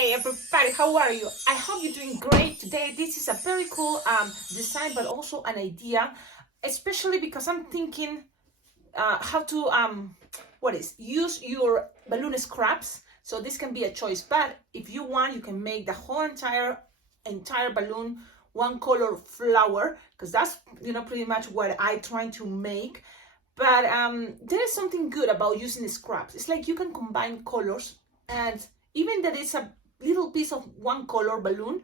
Hey everybody, how are you? I hope you're doing great today. This is a very cool design, but also an idea, especially because I'm thinking how to use your balloon scraps. So this can be a choice, but if you want, you can make the whole entire balloon one color flower, because that's pretty much what I trying to make. But there is something good about using scraps. It's like you can combine colors, and even that it's a little piece of one color balloon,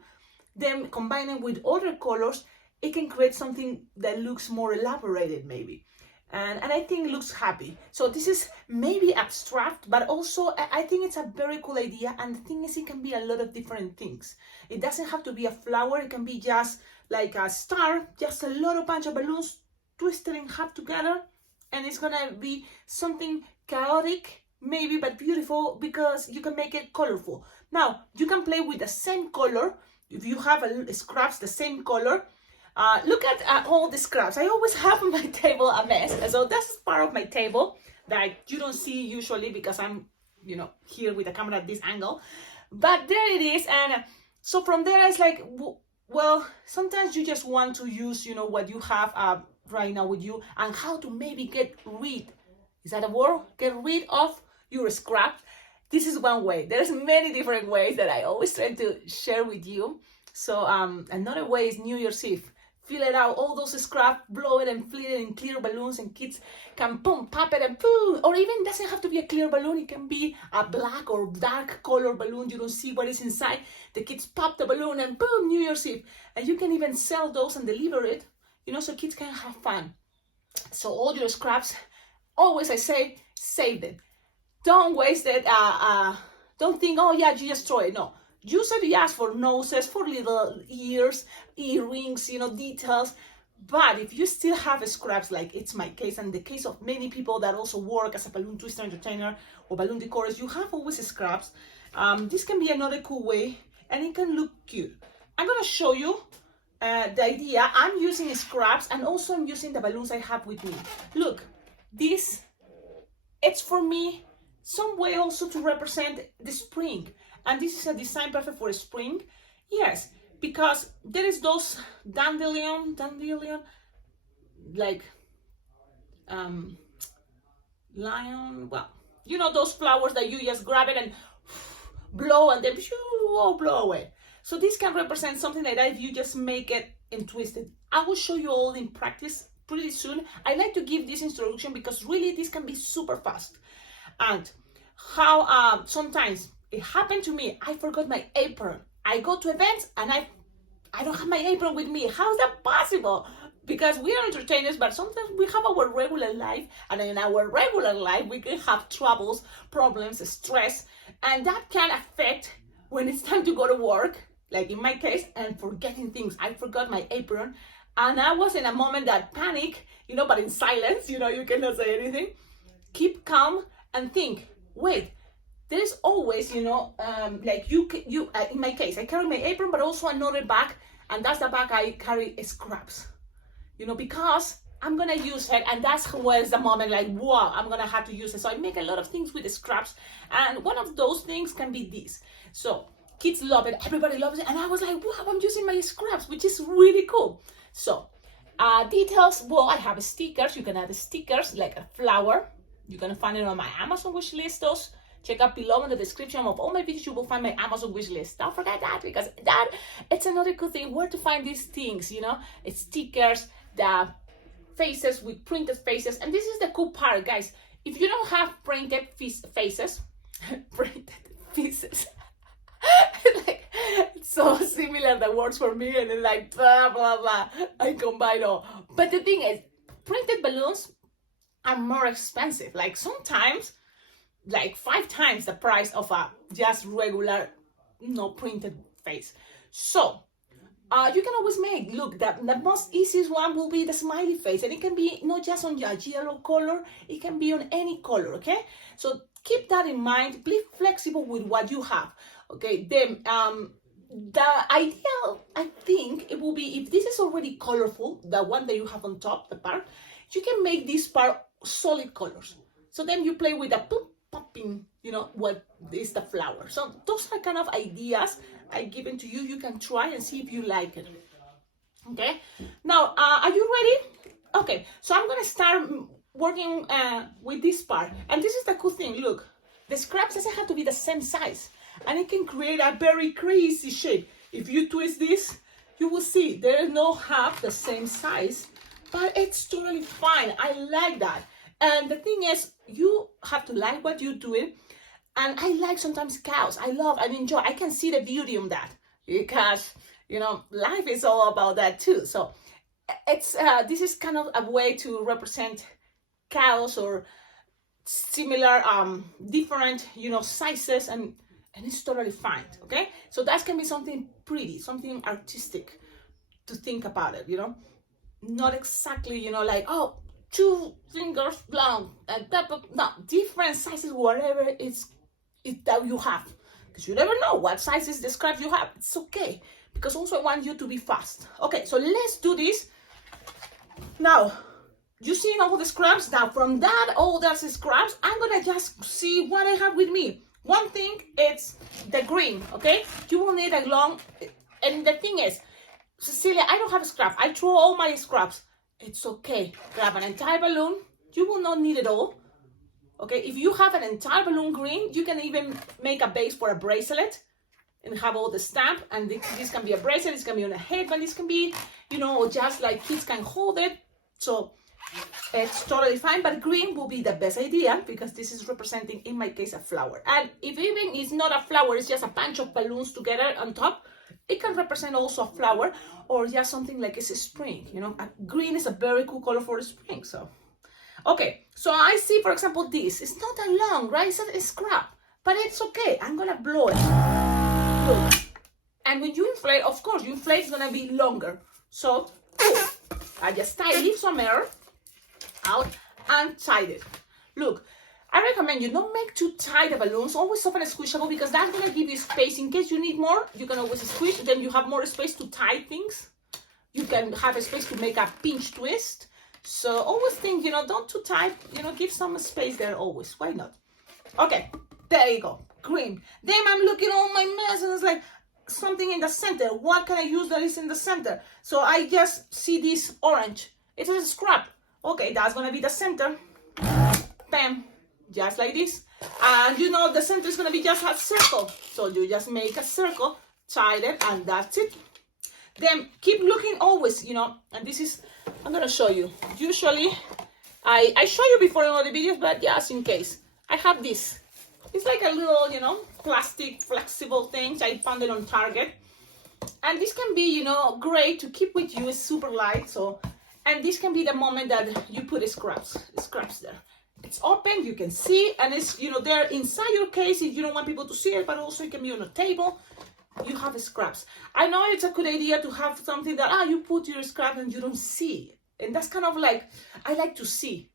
then combining with other colors, it can create something that looks more elaborated maybe. And I think it looks happy. So this is maybe abstract, but also I think it's a very cool idea. And the thing is, it can be a lot of different things. It doesn't have to be a flower. It can be just like a star, just a lot of bunch of balloons twisted in half together. And it's gonna be something chaotic, maybe, but beautiful, because you can make it colorful. Now, you can play with the same color. If you have scraps the same color, look at all the scraps. I always have on my table a mess. So that's part of my table that you don't see usually because I'm, here with the camera at this angle. But there it is. And so from there, it's like, well, sometimes you just want to use, what you have right now with you, and how to maybe get rid, is that a word? Get rid of your scraps. This is one way. There's many different ways that I always try to share with you. So another way is New Year's Eve. Fill it out, all those scraps, blow it and fill it in clear balloons, and kids can boom, pop it and boom. Or even doesn't have to be a clear balloon. It can be a black or dark color balloon. You don't see what is inside. The kids pop the balloon and boom, New Year's Eve. And you can even sell those and deliver it, so kids can have fun. So all your scraps, always I say, save them. Don't waste it. Don't think, oh yeah, you just throw it. No. Use it just for noses, for little ears, earrings, details. But if you still have scraps, like it's my case and the case of many people that also work as a balloon twister entertainer or balloon decorers, you have always scraps. This can be another cool way, and it can look cute. I'm gonna show you the idea. I'm using scraps, and also I'm using the balloons I have with me. Look, this, it's for me some way also to represent the spring. And this is a design perfect for spring. Yes, because there is those dandelion, like lion, well, those flowers that you just grab it and blow and then blow away. So this can represent something like that if you just make it and twist it. I will show you all in practice pretty soon. I like to give this introduction because really this can be super fast. And how sometimes it happened to me, I forgot my apron. I go to events and I don't have my apron with me. How is that possible? Because we are entertainers, but sometimes we have our regular life, and in our regular life we can have troubles, problems, stress, and that can affect when it's time to go to work, like in my case, and forgetting things. I forgot my apron, and I was in a moment that panic, but in silence, you cannot say anything. Keep calm and think, wait, there's always, like you, in my case, I carry my apron, but also another bag, and that's the bag I carry scraps, because I'm gonna use it, and that's where's the moment, like, wow, I'm gonna have to use it. So I make a lot of things with the scraps, and one of those things can be this. So kids love it, everybody loves it, and I was like, wow, I'm using my scraps, which is really cool. So details, well, I have stickers. You can add stickers like a flower. You're gonna find it on my Amazon wish list. Those, check out below in the description of all my videos, you will find my Amazon wish list. Don't forget that, because that, it's another good thing, where to find these things, It's stickers, the faces with printed faces. And this is the cool part, guys. If you don't have printed faces, printed pieces, like, it's so similar, the words for me, and it's like, blah, blah, blah. I combine all. But the thing is, printed balloons are more expensive. Like sometimes, like 5 times the price of a just regular, printed face. So you can always make, look, the most easiest one will be the smiley face, and it can be not just on a yellow color, it can be on any color, okay? So keep that in mind. Be flexible with what you have, okay? Then the ideal, I think, it will be, if this is already colorful, the one that you have on top, the part, you can make this part solid colors. So then you play with the pop, pop, wrapping, you know, what is the flower. So those are kind of ideas I've given to you. You can try and see if you like it. Okay, now are you ready? Okay, so I'm gonna start working with this part, and this is the cool thing. Look, the scraps doesn't have to be the same size, and it can create a very crazy shape. If you twist this, you will see there is no half the same size, but it's totally fine. I like that. And the thing is, you have to like what you're doing. And I like sometimes cows. I love and enjoy. I can see the beauty in that because, you know, life is all about that too. So it's this is kind of a way to represent cows or similar different, you know, sizes, and it's totally fine. Okay, so that can be something pretty, something artistic to think about it, you know, not exactly, you know, like, oh, 2 fingers long and that, no, different sizes, whatever it's that you have, because you never know what sizes the scraps you have. It's okay, because also I want you to be fast. Okay, so let's do this. Now, you see all the scraps. Now from that, all those scraps, I'm gonna just see what I have with me. One thing, it's the green, okay? You will need a long, and the thing is, Cecilia, I don't have a scrap. I throw all my scraps. It's okay. Grab an entire balloon. You will not need it all. Okay, if you have an entire balloon green, you can even make a base for a bracelet and have all the stamp. And this can be a bracelet, this can be on a headband, this can be, you know, just like kids can hold it. So it's totally fine, but green will be the best idea because this is representing, in my case, a flower. And if even it's not a flower, it's just a bunch of balloons together on top, it can represent also a flower or just something like it's a spring, you know. Green is a very cool color for spring, so. Okay, so I see, for example, this. It's not that long, right? It's a scrap, but it's okay. I'm gonna blow it. Look. And when you inflate, of course, you inflate is gonna be longer. So, I just leave some air out and tied it. Look, I recommend you don't make too tight the balloons. Always soft and squishable because that's gonna give you space. In case you need more, you can always squish. Then you have more space to tie things. You can have a space to make a pinch twist. So always think, you know, don't too tight, you know, give some space there always. Why not? Okay, there you go. Green. Then I'm looking all my mess and it's like something in the center. What can I use that is in the center? So I just see this orange. It's a scrap. Okay, that's gonna be the center. Bam. Just like this. And you know the center is gonna be just a circle. So you just make a circle, tie it, and that's it. Then keep looking always, you know, and this is, I'm gonna show you. Usually, I show you before in other videos, but just in case, I have this. It's like a little, you know, plastic flexible thing. I found it on Target, and this can be, you know, great to keep with you. It's super light, so, and this can be the moment that you put scraps there. It's open, you can see, and it's, you know, they're inside your case if you don't want people to see it, but also it can be on a table. You have scraps. I know it's a good idea to have something that, you put your scrap and you don't see. And that's kind of like, I like to see.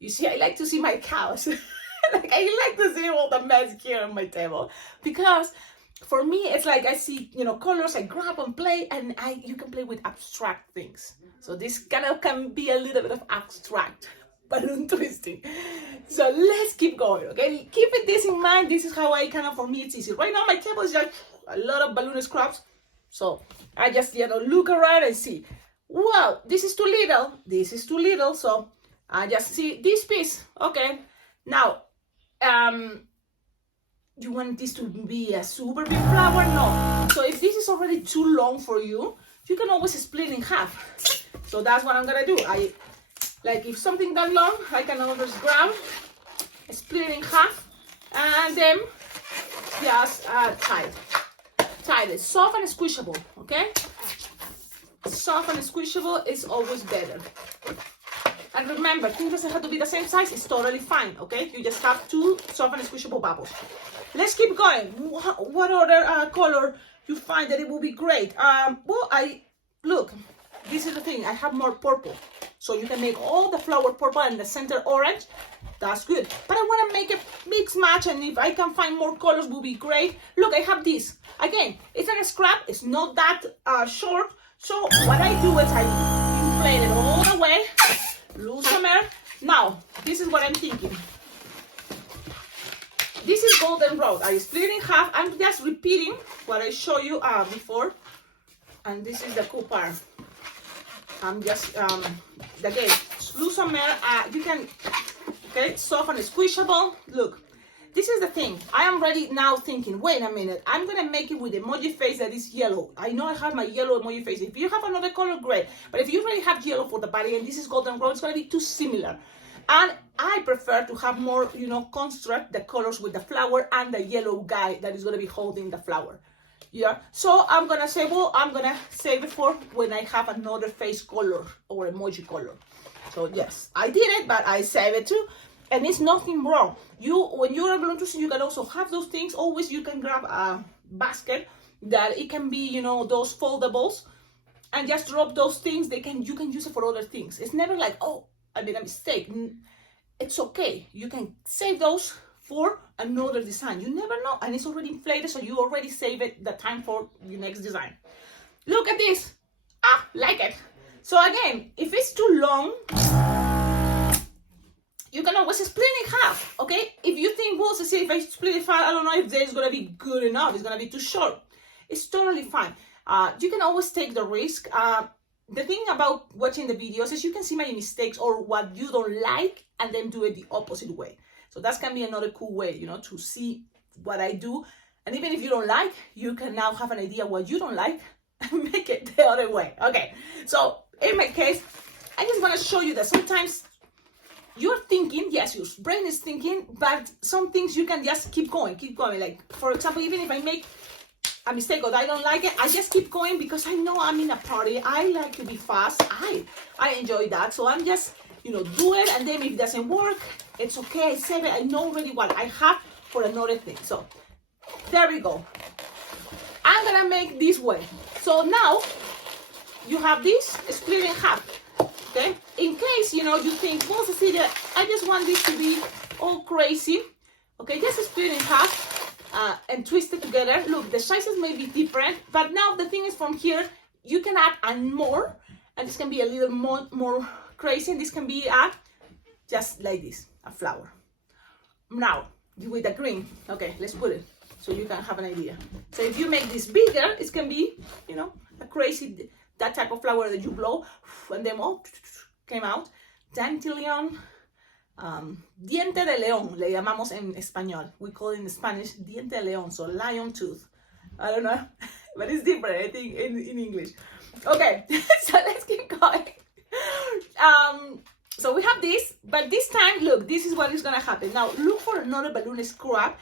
You see, I like to see my cows. Like, I like to see all the mess here on my table. Because for me, it's like I see, you know, colors, I grab and play, and you can play with abstract things. So this kind of can be a little bit of abstract balloon twisting. So let's keep going, okay? Keeping this in mind, this is how I kind of, for me, it's easy. Right now, my table is like a lot of balloon scraps. So I just, you know, look around and see, wow, this is too little. This is too little. So I just see this piece. Okay. Now, you want this to be a super big flower? No. So if this is already too long for you, you can always split in half. So that's what I'm going to do. Like if something that long, I can always grab, split it in half, and then just tie it. Soft and squishable, okay? Soft and squishable is always better. And remember, things doesn't have to be the same size. It's totally fine, okay? You just have 2 soft and squishable bubbles. Let's keep going. What other color you find that it will be great? Well, look, this is the thing. I have more purple. So you can make all the flower purple and the center orange. That's good. But I want to make a mix match, and if I can find more colors, will be great. Look, I have this. Again, it's like a scrap. It's not that short. So what I do is I inflate it all the way, lose some air. Now, this is what I'm thinking. this is golden rose. I split it in half. I'm just repeating what I showed you before. And this is the cool part. I'm just, again, loose some air. You can, okay, soft and squishable. Look, this is the thing. I am ready now thinking, wait a minute. I'm going to make it with emoji face that is yellow. I know I have my yellow emoji face. If you have another color, great. But if you already have yellow for the body and this is golden rose, it's going to be too similar. And I prefer to have more, you know, construct the colors with the flower and the yellow guy that is going to be holding the flower. Yeah, so I'm gonna say, well, I'm gonna save it for when I have another face color or emoji color. So yes, I did it, but I save it too, and it's nothing wrong. When you're a balloon twister, you can also have those things. Always you can grab a basket that it can be, you know, those foldables, and just drop those things. You can use it for other things. It's never like, oh, I made a mistake. It's okay. You can save those for another design. You never know, and it's already inflated, so you already save it the time for your next design. Look at this. Like it. So again, if it's too long, you can always split it in half, okay? If you think, well, Cecilia, if I split it in half, I don't know if it's gonna be good enough, it's gonna be too short. It's totally fine. You can always take the risk. The thing about watching the videos is you can see my mistakes or what you don't like and then do it the opposite way. So that can be another cool way, you know, to see what I do. And even if you don't like, you can now have an idea what you don't like and make it the other way. Okay, so in my case, I just want to show you that sometimes you're thinking, yes, your brain is thinking, but some things you can just keep going. Like, for example, even if I make a mistake or I don't like it, I just keep going because I know I'm in a party. I like to be fast. I enjoy that. So I'm just, you know, do it, and then if it doesn't work, it's okay. I save it. I know already what I have for another thing. So there we go. I'm gonna make this way. So now you have this split in half. Okay. In case, you know, you think, well, Cecilia, I just want this to be all crazy. Okay, just split in half and twist it together. Look, the sizes may be different, but now the thing is, from here you can add and more, and this can be a little more crazy, and this can be just like this, a flower. Now with the green, okay, let's put it so you can have an idea. So if you make this bigger, it can be, you know, a crazy, that type of flower that you blow and then came out. Dandelion, diente de león, le llamamos en español. We call it in Spanish diente de león, so lion tooth. I don't know, but it's different, I think, in English. Okay, so let's keep going. So we have this, but this time, look, this is what is gonna happen. Now look for another balloon scrap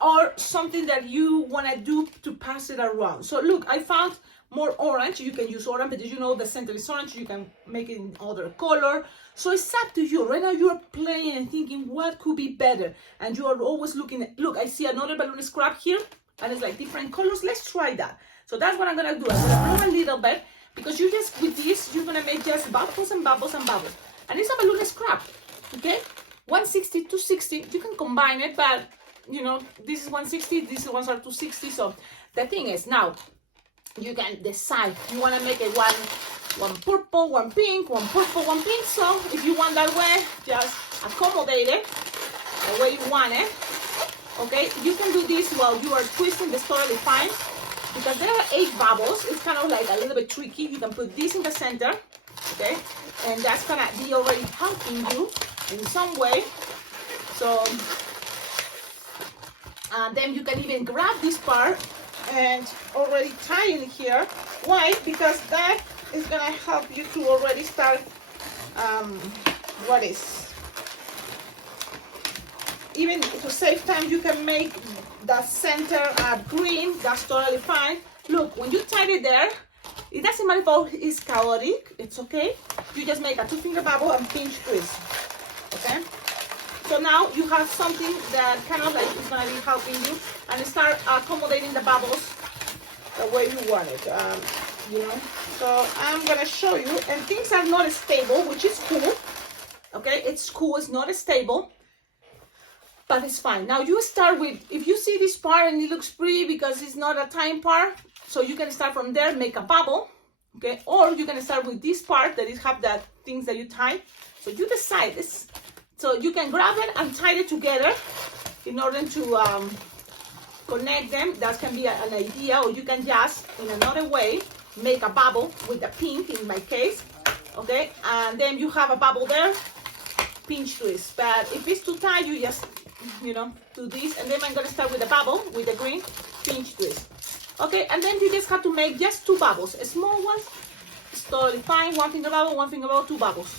or something that you wanna do to pass it around. So look, I found more orange. You can use orange, but did you know the center is orange? You can make it in other color. So it's up to you. Right now you're playing and thinking what could be better, and you are always looking at, look, I see another balloon scrap here, and it's like different colors. Let's try that. So that's what I'm gonna do. I'm gonna blow a little bit, because you just, with this, you're gonna make just bubbles and bubbles and bubbles. And it's a balloon scrap, okay? 160, 260, you can combine it, but you know, this is 160, these ones are 260. So the thing is, now you can decide, you wanna make it one purple, one pink, one purple, one pink. So if you want that way, just accommodate it the way you want it, okay? You can do this while you are twisting, this totally fine. Because there are 8 bubbles, it's kind of like a little bit tricky. You can put this in the center, okay? And that's gonna be already helping you in some way. So then you can even grab this part and already tie in here. Why? Because that is gonna help you to already start, even to save time, you can make the center green. That's totally fine. Look, when you tie it there, it doesn't matter if it's chaotic, it's okay. You just make a 2-finger bubble and pinch twist, okay? So now you have something that kind of like is gonna be helping you, and start accommodating the bubbles the way you want it, you know? So I'm gonna show you, and things are not stable, which is cool, okay? It's cool, it's not stable, but it's fine. Now you start with, if you see this part and it looks pretty because it's not a time part, so you can start from there, make a bubble, okay? Or you can start with this part that is have the things that you tie. So you decide this. So you can grab it and tie it together, in order to connect them. That can be an idea, or you can just, in another way, make a bubble with the pink, in my case, okay? And then you have a bubble there, pinch twist. But if it's too tight, you just, you know, do this. And then I'm gonna start with the bubble, with the green, pinch twist. Okay, and then you just have to make just 2 bubbles, small ones. It's totally fine. 1 finger bubble, 2 bubbles.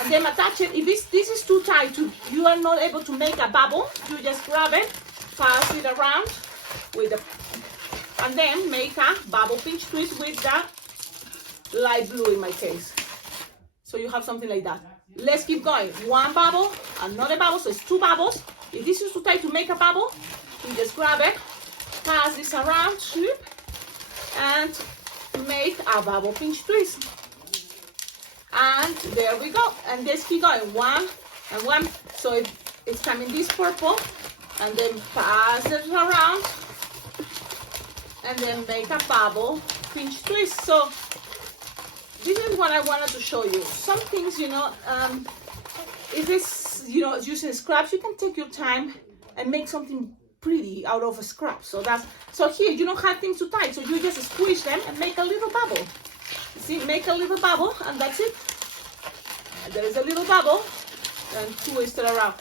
And then attach it. If this is too tight, you are not able to make a bubble, you just grab it, pass it around with the, and then make a bubble pinch twist with the light blue in my case. So you have something like that. Let's keep going. 1 bubble, another bubble, so it's 2 bubbles. If this is too tight to make a bubble, you just grab it, pass this around, and make a bubble pinch twist. And there we go. And let's keep going. 1 and 1. So it's coming this purple, and then pass it around, and then make a bubble pinch twist. So this is what I wanted to show you. Some things, you know, if it's, you know, using scraps, you can take your time and make something pretty out of a scrap. So here you don't have things too tight, so you just squish them and make a little bubble. You see, make a little bubble, and that's it. And there is a little bubble, and twist it around.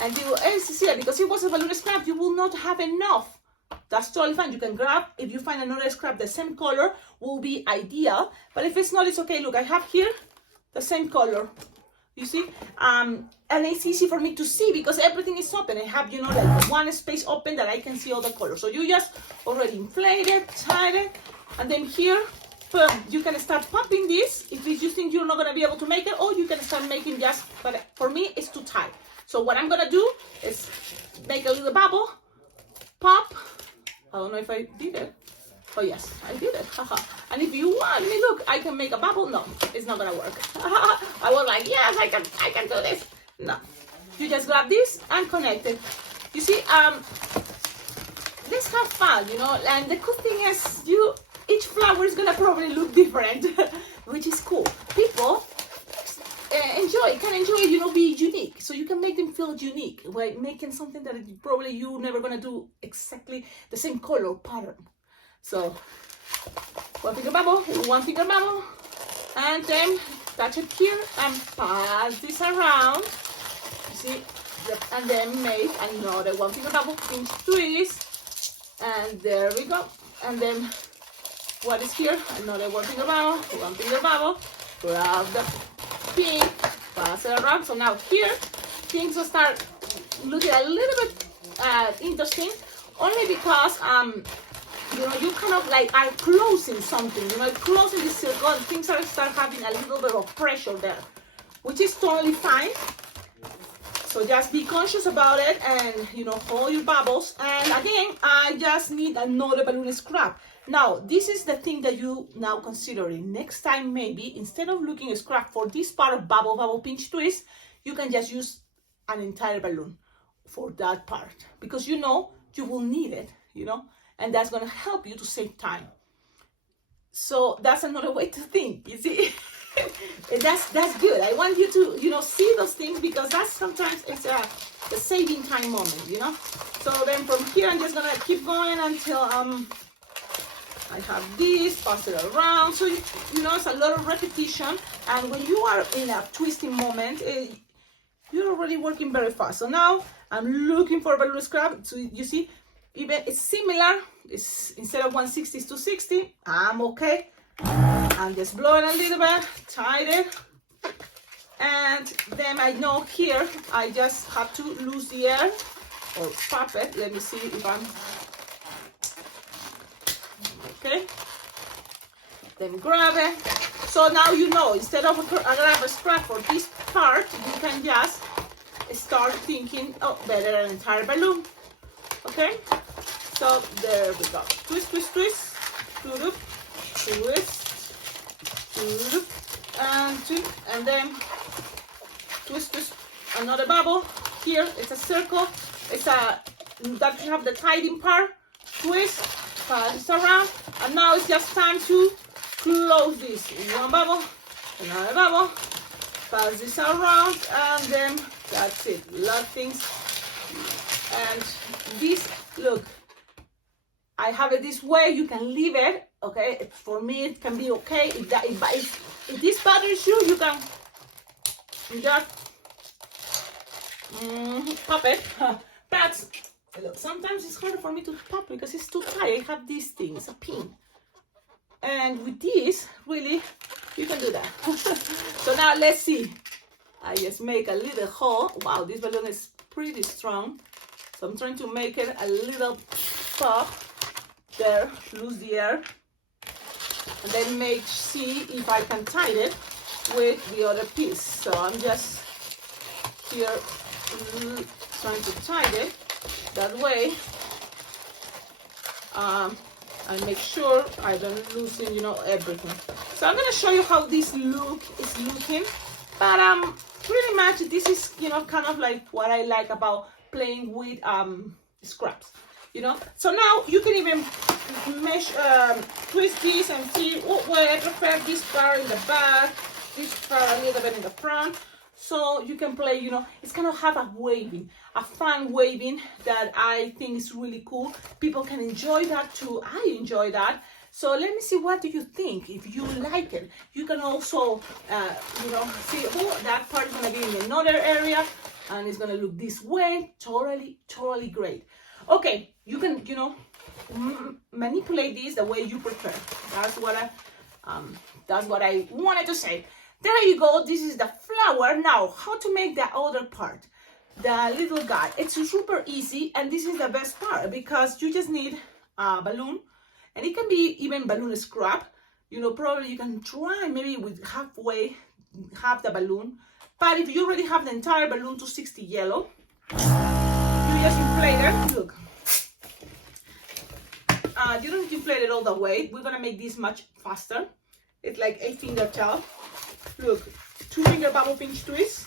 And you, Cecilia, because it was a balloon scrap, you will not have enough. That's totally fine. You can grab, if you find another scrap the same color, will be ideal. But if it's not, it's okay. Look, I have here the same color. You see? And it's easy for me to see because everything is open. I have, you know, like one space open that I can see all the colors. So you just already inflate it, tight it, and then here, boom, you can start popping this if you think you're not going to be able to make it, or you can start making just, but for me, it's too tight. So what I'm going to do is make a little bubble, pop. I don't know if I did it. Oh yes, I did it. And if you want me, look, I can make a bubble. No, it's not gonna work. I was like, yes, I can do this. No, you just grab this and connect it. You see, let's have fun, you know. And the cool thing is, each flower is gonna probably look different, which is cool. People can enjoy, you know, be unique. So you can make them feel unique by making something that probably you're never gonna do exactly the same color pattern. So 1 finger bubble, 1 finger bubble, and then touch it here and pass this around. You see, and then make another 1 finger bubble, pinch twist, and there we go. And then what is here? Another 1 finger bubble, 1 finger bubble. Grab the pink, pass it around. So now here things will start looking a little bit interesting, only because you know, you kind of like are closing something, you know, closing the circle, and things are start having a little bit of pressure there, which is totally fine. So just be conscious about it, and you know, hold your bubbles. And again, I just need another balloon scrap. Now, this is the thing that you now considering. Next time, maybe instead of looking a scrap for this part of bubble pinch twist, you can just use an entire balloon for that part, because you know you will need it, you know. And that's going to help you to save time. So that's another way to think, you see. that's good. I want you to, you know, see those things, because that's sometimes it's a saving time moment, you know. So then from here, I'm just going to keep going until I have this, pass it around. So, you know, it's a lot of repetition. And when you are in a twisting moment, you're already working very fast. So now I'm looking for a balloon scrap. So you see, even it's similar. It's instead of 160 is 260. I'm okay. I'm just blowing a little bit, tight it, and then I know here I just have to lose the air or pop it. Let me see if I'm okay. Then grab it. So now you know, instead of grab a scrap for this part, you can just start thinking, oh, better an entire balloon. Okay. So there we go. Twist, twist, twist, twist, twist, and then twist, twist. Another bubble. Here it's a circle. It's that you have the tidying part. Twist, pass this around, and now it's just time to close this. One bubble, another bubble. Pass this around, and then that's it. Lot of things. And this, look, I have it this way. You can leave it, okay? For me, it can be okay. If this bothers you, you can just pop it. But look, sometimes it's harder for me to pop because it's too tight. I have this thing, it's a pin. And with this, really, you can do that. So now let's see. I just make a little hole. Wow, this balloon is pretty strong. So I'm trying to make it a little pop. There, lose the air. And then see if I can tie it with the other piece. So I'm just here trying to tie it that way. And make sure I don't loosen, everything. So I'm gonna show you how this look is looking. But pretty much this is, kind of like what I like about playing with scraps. So now you can even twist this and see what way I prefer this part in the back, this part a little bit in the front. So you can play, it's kind of have a fun waving that I think is really cool. People can enjoy that too. I enjoy that. So let me see, what do you think? If you like it, you can also, see, that part is going to be in another area and it's going to look this way. Totally great. Okay, you can, manipulate this the way you prefer. That's what I wanted to say. There you go. This is the flower. Now, how to make the other part, the little guy. It's super easy, and this is the best part because you just need a balloon, and it can be even balloon scrap. Probably you can try maybe with half the balloon. But if you already have the entire balloon 260 yellow, you just inflate it. Look. You don't need to inflate it all the way. We're gonna make this much faster. It's like 8-finger tail. Look, 2-finger bubble pinch twist,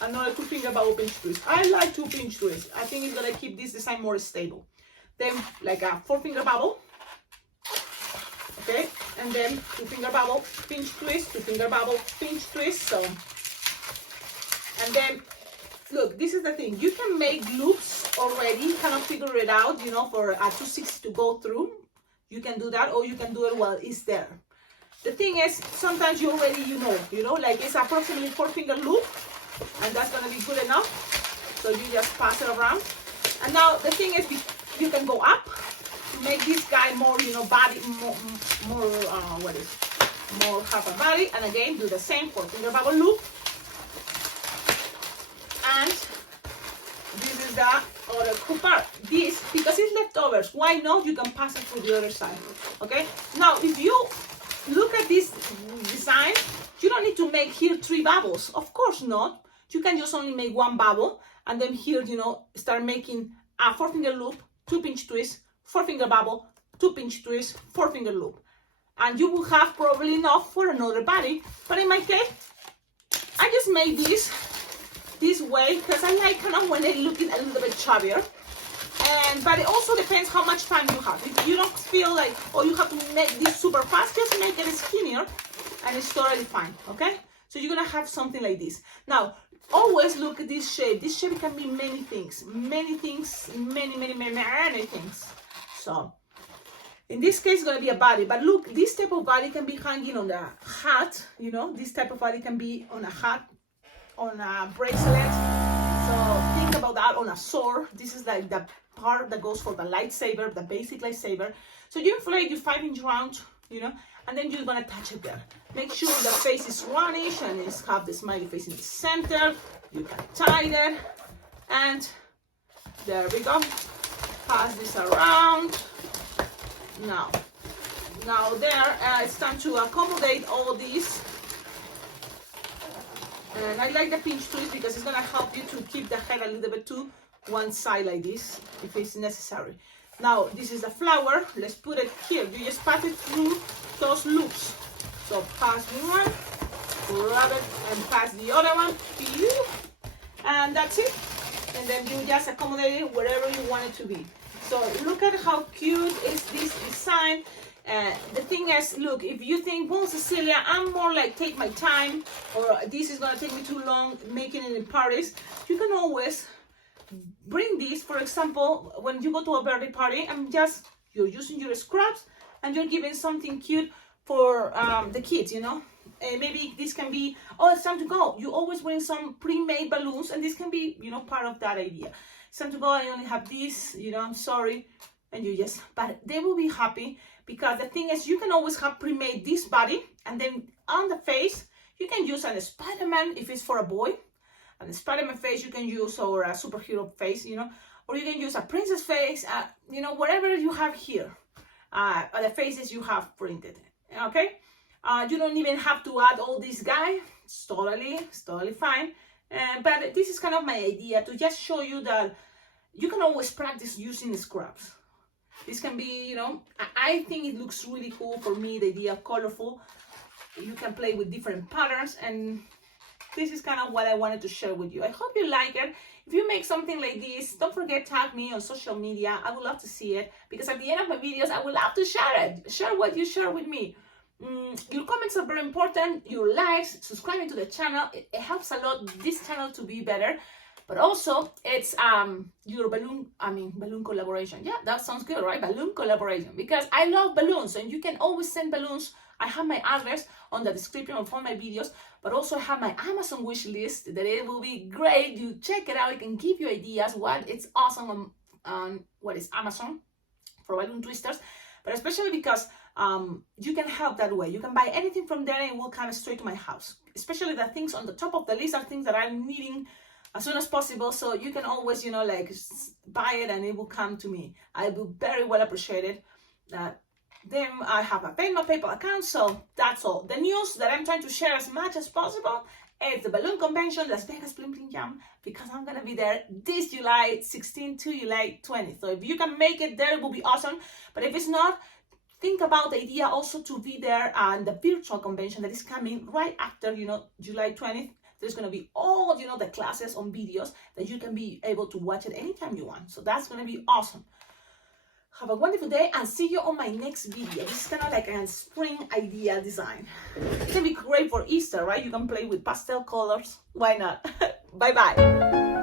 another 2-finger bubble pinch twist. I like 2 pinch twists. I think it's gonna keep this design more stable. Then like a 4-finger bubble, okay, and then 2-finger bubble pinch twist, 2-finger bubble pinch twist. So, and then look, this is the thing. You can make loops already, kind of figure it out, for a 260 to go through. You can do that, or you can do it while it's there. The thing is, sometimes you already, like it's approximately 4-finger loop, and that's gonna be good enough. So you just pass it around. And now the thing is, you can go up to make this guy more, body, more half a body. And again, do the same 4-finger bubble loop. And this is the other cool part. This, because it's leftovers, why not? You can pass it through the other side. Okay? Now, if you look at this design, you don't need to make here 3 bubbles. Of course not. You can just only make 1 bubble, and then here, start making a 4-finger loop, 2 pinch twist, 4-finger bubble, 2 pinch twist, 4-finger loop. And you will have probably enough for another body. But in my case, I just made this way because I like kind of when they're looking a little bit chubbier. But it also depends how much time you have. If you don't feel like, you have to make this super fast, just make it skinnier and it's totally fine, okay? So you're gonna have something like this. Now, always look at this shape. This shape can be many things, many things. So, in this case, it's gonna be a body. But look, this type of body can be hanging on the hat, this type of body can be on a hat, on a bracelet. So think about that, on a sword. This is like the part that goes for the lightsaber, the basic lightsaber. So you inflate your 5-inch round, and then you're gonna touch it there. Make sure the face is roundish and it's have the smiley face in the center. You can tie it, and there we go. Pass this around. Now there, it's time to accommodate all these. And I like the pinch twist because it's gonna help you to keep the head a little bit to one side like this, if it's necessary. Now, this is the flower. Let's put it here. You just pass it through those loops. So pass one, grab it, and pass the other one. And that's it. And then you just accommodate it wherever you want it to be. So look at how cute is this design. The thing is, look, if you think, well, Cecilia, I'm more like take my time, or this is gonna take me too long making it in Paris, you can always bring this, for example, when you go to a birthday party and you're using your scraps and you're giving something cute for the kids, you know. Maybe this can be, oh, it's time to go. You always bring some pre-made balloons, and this can be, you know, part of that idea. It's time to go, I only have this, you know, I'm sorry. And you just, but they will be happy, because the thing is, you can always have pre-made this body, and then on the face, you can use a Spider-Man if it's for a boy. And the Spider-Man face you can use, or a superhero face, you know, or you can use a princess face, you know, whatever you have here, the faces you have printed, okay? You don't even have to add all this guy. It's totally fine. But this is kind of my idea, to just show you that you can always practice using scraps. This can be, you know, I think it looks really cool for me, the idea of colorful. You can play with different patterns, and this is kind of what I wanted to share with you. I hope you like it. If you make something like this, don't forget to tag me on social media. I would love to see it, because at the end of my videos, I would love to share it. Share what you share with me. Your comments are very important. Your likes, subscribing to the channel, it helps a lot this channel to be better. But also, it's your balloon collaboration. Yeah, that sounds good, right? Balloon collaboration, because I love balloons, and you can always send balloons. I have my address on the description of all my videos, but also I have my Amazon wish list that it will be great. You check it out. It can give you ideas what it's awesome on what is Amazon for balloon twisters, but especially because you can help that way. You can buy anything from there and it will come straight to my house. Especially the things on the top of the list are things that I'm needing as soon as possible. So you can always, you know, like buy it and it will come to me. I will very well appreciate it. Then I have a Venmo PayPal account. So that's all. The news that I'm trying to share as much as possible is the balloon convention, Las Vegas Bling Bling Jam, because I'm going to be there this July 16 to July 20. So if you can make it there, it will be awesome. But if it's not, think about the idea also to be there and the virtual convention that is coming right after, you know, July 20th. There's going to be all, you know, the classes on videos that you can be able to watch it anytime you want. So that's going to be awesome. Have a wonderful day and see you on my next video. This is kind of like a spring idea design. It can be great for Easter, right? You can play with pastel colors. Why not? Bye-bye.